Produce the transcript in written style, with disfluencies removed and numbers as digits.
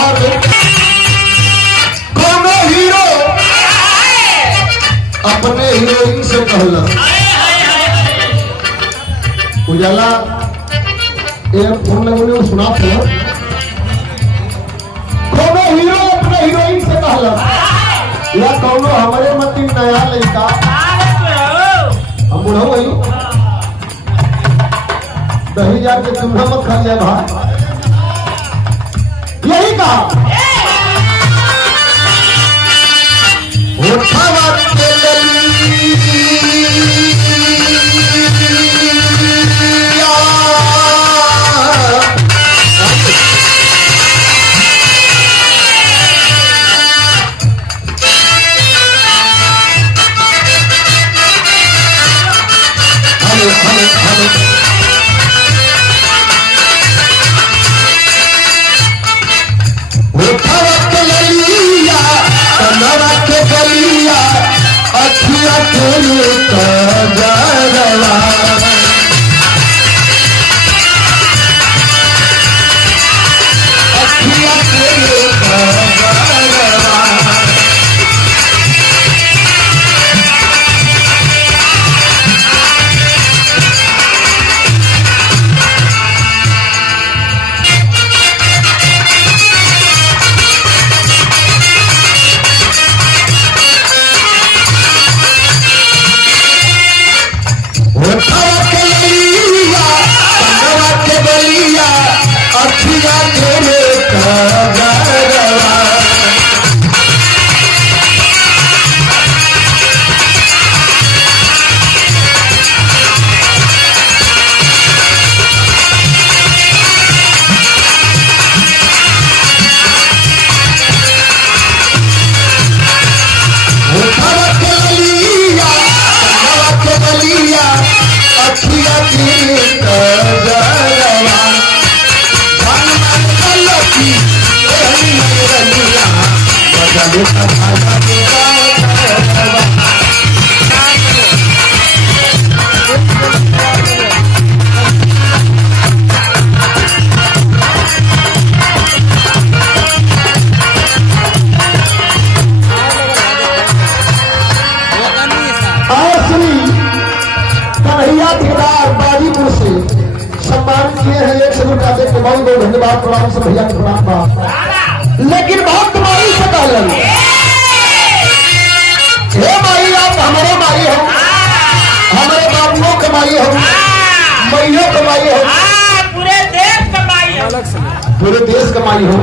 और कौन हीरो अपने हीरोइन से कहला उजाला ये फोन लगने को सुना था कौन हीरो अपने हीरोइन से कहला या कौन हमारे मती नया लड़का हम बुढ़ा वही दही जाके चूल्हा मत खा लिया भाई यही कहा धन्यवाद प्रणाम से भैया के प्रणाम बा लेकिन बहुत माई से कहलन हे माई आप हमारे माई हो हमारे बाबुओं के माई हो मैयों के माई हो पूरे देश के माई हो